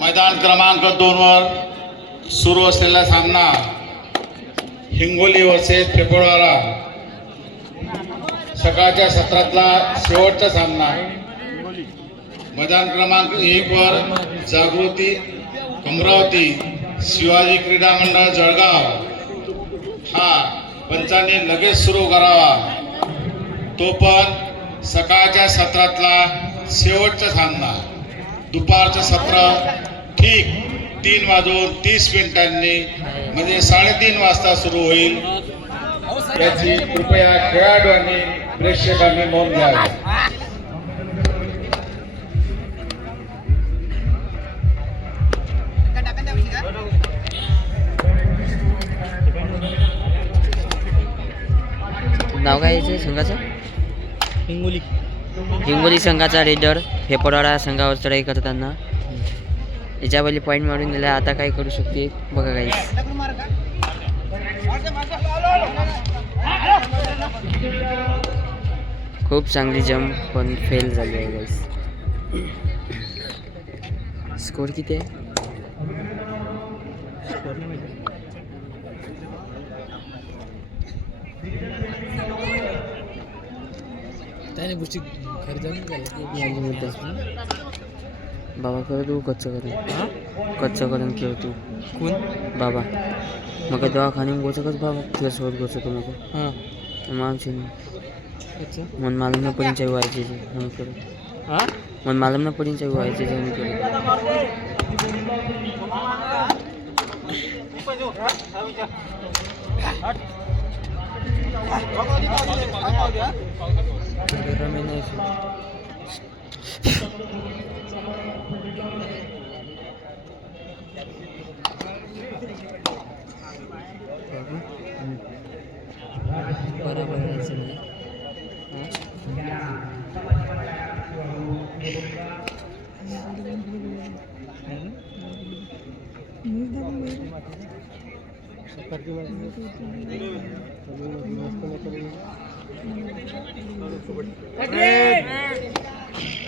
मैदान क्रमांक 2 वर सुरू असलेला सामना हिंगोली वर्सेस फेपोळारा सकाळच्या सत्रातला शेवटचा सामना। मैदान क्रमांक 1 वर जागृती अमरावती शिवाजी क्रीडा मंडळ जळगाव हा पंचांनी लगेच सुरू करावा, तो पण सकाळच्या सत्रातला शेवटचा सामना। दुपारचं सत्र ठीक 3:30 म्हणजे 3:30 वाजता सुरू होईल, याची कृपया खेळाडू आणि प्रेक्षकांनी नोंद घ्यावी। नाव काय याचं संघाचं? हिंगोली संघाचा रेडर फेपोळारा संघावर चढाई करताना याच्यावरली पॉईंट मारून दिला। आता काय करू शकते बघा गाईस। खूप चांगली जंप पण फेल झाली आहे गाईस। स्कोर किती आहे? बाबा कर तू कच्च करून खेळ तू कोण बाबा मग दवाखाने गोचकच बाबा तुला सोबत गोचतो मग माणूस मन मालूम न पडीन चावी व्हायचे म्हणून करू मन मालूम न पडीन चावी व्हायचे म्हणून करू। बराबर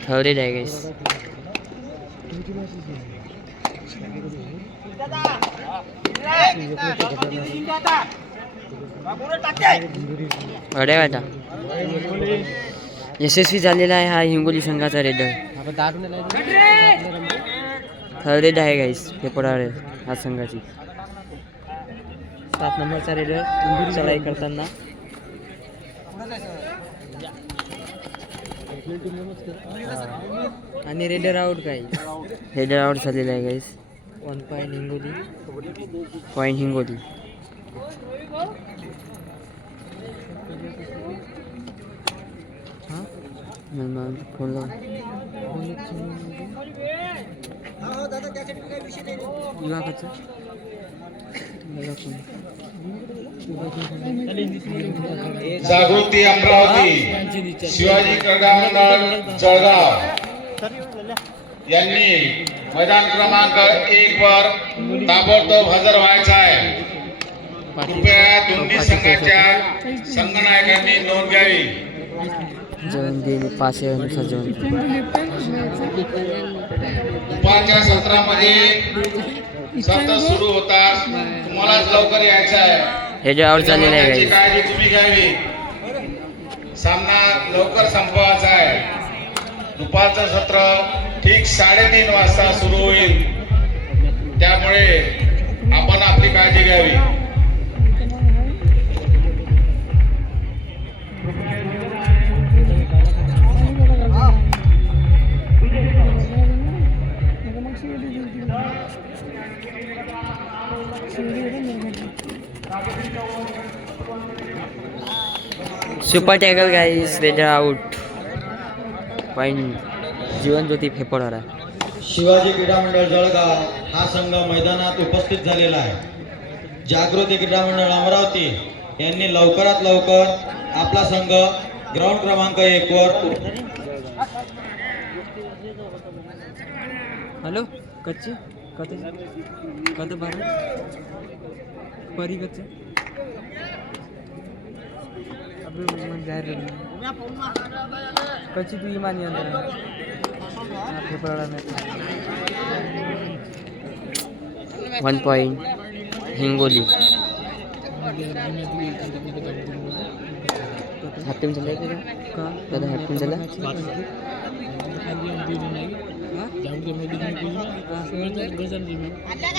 थर्ड आहे गाइस। अरे बेटा यशस्वी झालेला आहे हा हिंगोली संघाचा रेडर। थर्ड रेड आहे गाइस फेपोळारा हा संघाची। 7 नंबरचा रेडर चढाई करताना आणि रेडर आउट काय रेडर आउट झालेला आहे गाइस। 1 पॉइंट हिंगोली फोन जागृती अमरावती शिवाजी क्रीडा मंडळ जळगाव यांनी मैदान क्रमांक 1 वर ताबडतोब हजर व्हायचा आहे। कृपया दोन्ही संघाच्या संघनायकांनी नोंद घ्यावी। जेवण दिले 5 अनुसार जेवण दुपारच्या सत्रामध्ये सत्र सुरू होताच तुम्हालाच लवकर यायचं आहे। हे जे आउट झालेले आहे गाइस काळजी तुम्ही घ्यावी। सामना लवकर संपवायचा आहे। दुपारचं सत्र ठीक 3:30 वाजता सुरू होईल, त्यामुळे आपण आपली काळजी घ्यावी। Super tackle guys raider out point Jeevan Jyoti फेपोळारा। शिवाजी क्रीडा मंडळ जळगाव हा संघ मैदानात उपस्थित झालेला आहे। जागृती क्रीडा मंडळ अमरावती यांनी लवकरात लवकर आपला संघ ग्राउंड क्रमांक 1 वर हॅलो कच्चे कत बारा परी कच्चे कच्ची तू इमानी one point Hingoli half time चला का दादा हाफ टाइम चला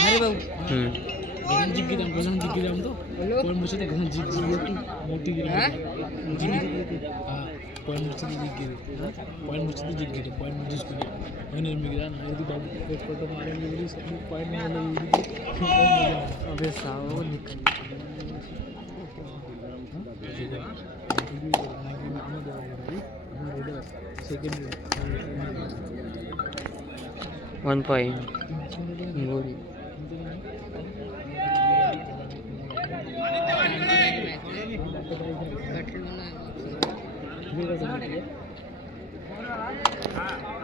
अरे भाऊ वन पॉइंट हिंगोली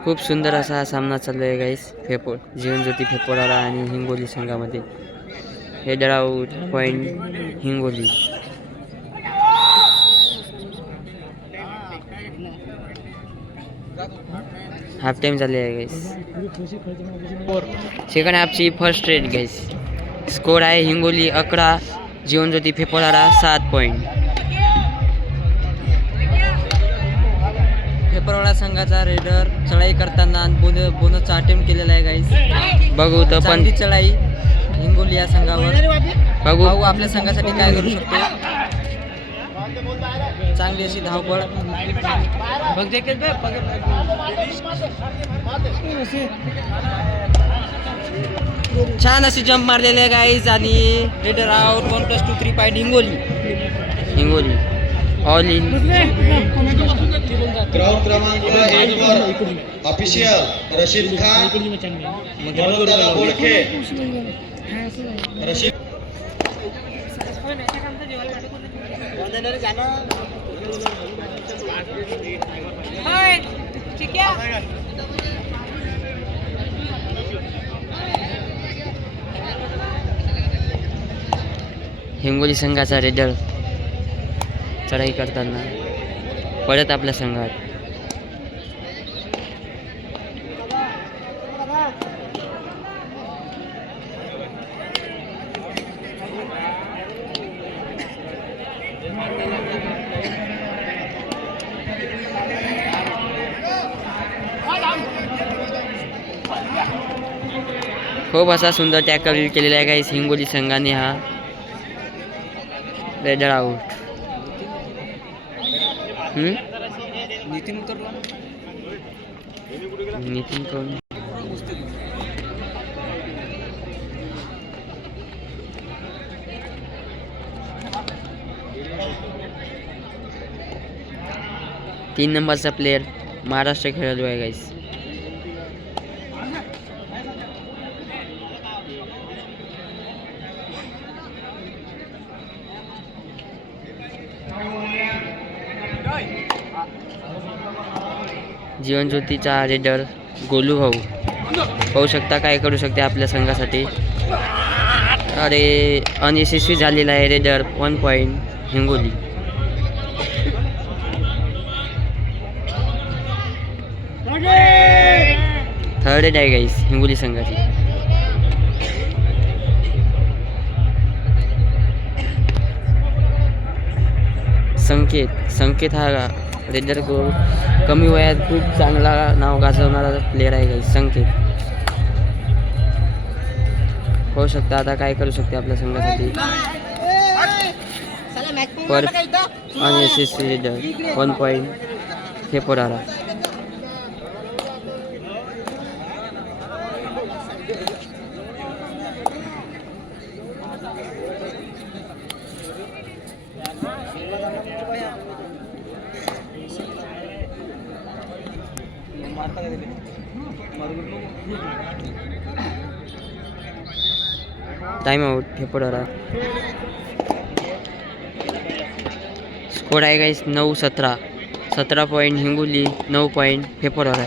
खूप सुंदर असा हा सामना चालू आहे गाईस जीवनज्योती फेपोरारा आणि हिंगोली संघामध्ये header out point Hingoli half time झाले आहे गाईस सेकंड हाफची फर्स्ट रेट गाईस स्कोर आहे हिंगोली 11 जीवनज्योती फेपोरारा 7 पॉइंट फेपोरारा संघाचा रेडर चढाई करताना बोनसचा अटेम्प्ट केलेला आहे गाईस बघू तर पण चढाई हिंगोली या संघावर बघू आपल्या संघासाठी काय करू शकतो चांगली अशी धावपळ छान अशी जंप मारलेले आहे गाईज आणि raider out 1+2 3 point Hingoli all in ground क्रमांक 1 वर ऑफिशियल रशीद खान मनोजदादा बोळखे रशीद हिंगोली संघाचा रेडर चढाई करताना परत आपल्या संघात खूप असा सुंदर टॅकल केलेला आहे गाईस हिंगोली संघाने हा रेडर आउट नितीन कौन 3 नंबरचा प्लेयर महाराष्ट्र खेळाडू आहे गाईस जीवनज्योतीचा रेडर गोलू भाऊ पाहू शकता काय करू शकते आपल्या संघासाठी अरे अनयशस्वी झालेला आहे raider 1 point Hingoli third red आहे गाईस हिंगोली संघाची संकेत हा रेडर कमी वयात खूप चांगला नाव गाजवणारा प्लेअर आहे गाईस संकेत होऊ शकता आता काय करू शकते आपल्या संघासाठी पर अनयशस्वी रेडर 1 पॉइंट फेपोरारा टाइम आउट फेपोरारा स्कोर आहे गाईस 9-17 17 पॉईंट हिंगोली, 9 पॉईंट फेपोरारा.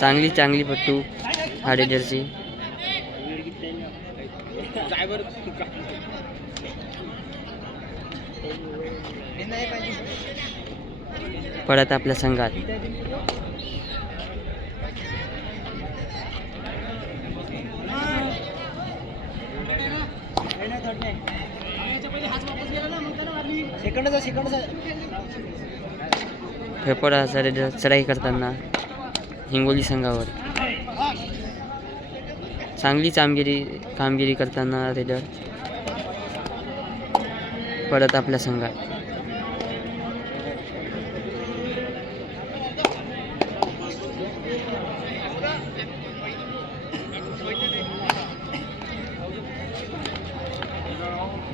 चांगली पट्टू हा रेडरची. परत आपल्या संघात फेपोराचा रेडर चढाई करताना हिंगोली संघावर. चांगली कामगिरी करताना रेडर परत आपल्या संघात.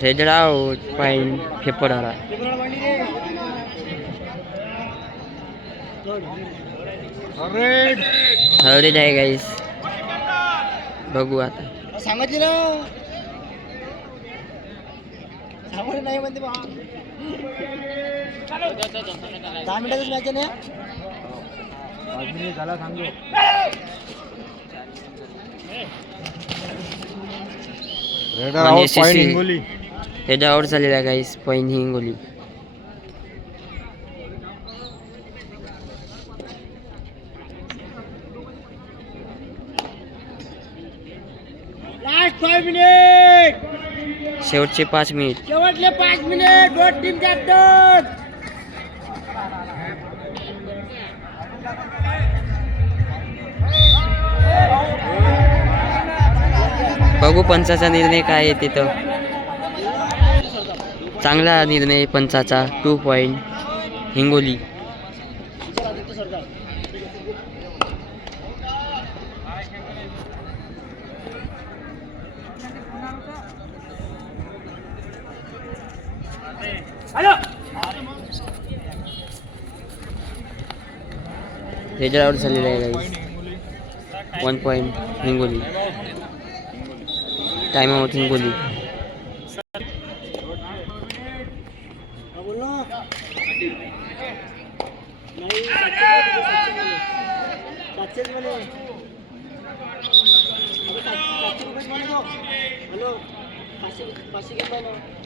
रेडर आउट, पॉईंट फेपोरारा. रेड आहे गाईस, बघू आता. सांगितले ना, सांगू नाही म्हणते बा. 10 मिनिटाचाच मॅच आहे ना. 5 मिनिट झाला सांगू. रेडर आउट झालेला आहे guys, point Hingoli. Last 5 minute. शेवटचे 5 मिनिट. शेवटले 5 मिनिट. दोन टीम कॅप्टन. बघू पंचाचा निर्णय काय आहे तिथं. चांगला निर्णय पंचाचा. 2 पॉईंट हिंगोली. रेडर आउट झालेला आहे गाईस, 1 point Hingoli. Time out Hingoli.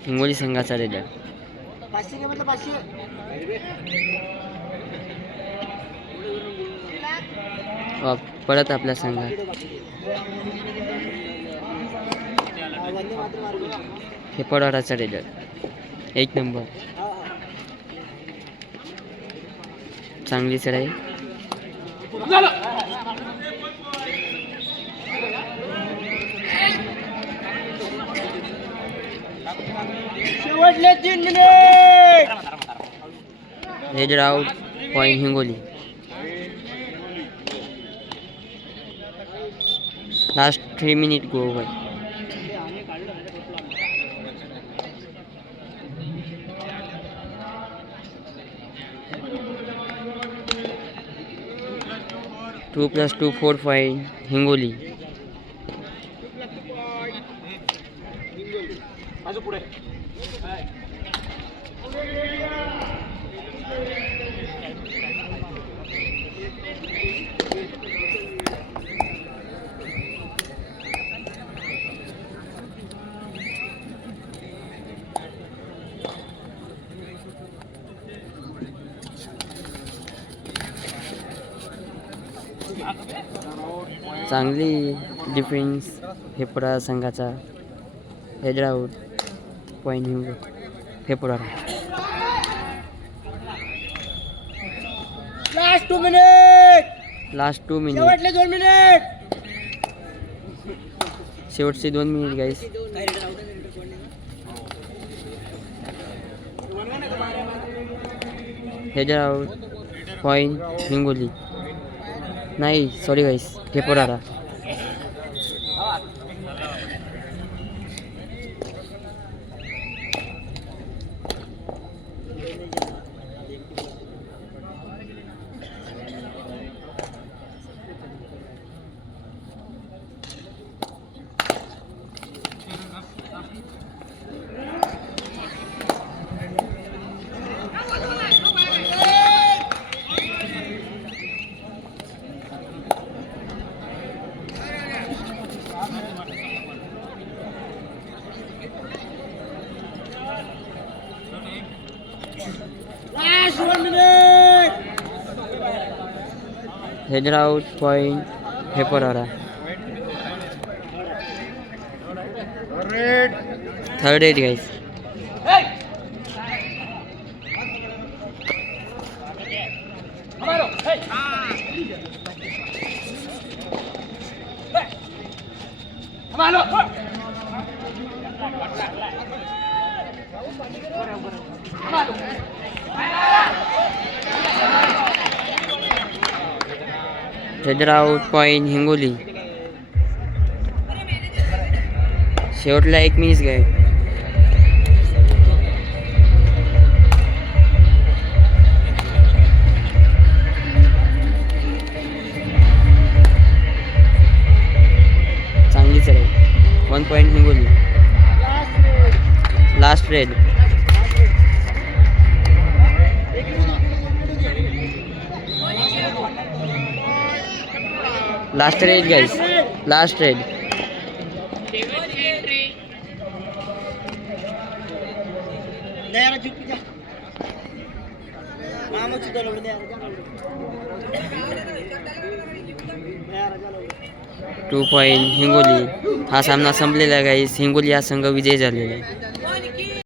Hingoli संघाचा रेडर. परत आपल्या संघात फेपोराराचा रेडर 1 नंबर. चांगली चढाई. शेवटले 3 minute. Raider out, point Hingoli. Last 3 minute go over. Two plus 2 4 point Hingoli. चांगली डिफेन्स फेपोरा संघाचा. रेडर आउट, पॉईंट हिंगोली फेपोरारा. Last 2 minute. Last 2 minute. शेवटले 2 मिनिट. शेवटचे 2 minute guys. Raider out, point Hingoli. नाही सॉरी गाईस, फेपोरारा. हेडर आउट पॉइंट हेपरारा. Third eight guys. Raider out point Hingoli. शेवटला 1 मिनिट काय. चांगलीच आहे. 1 point Hingoli. Last red. Last red guys. Last red. Two point Hingoli. हा सामना संपलेला आहे गाईस. हिंगोली हा संघ विजयी झालेला आहे.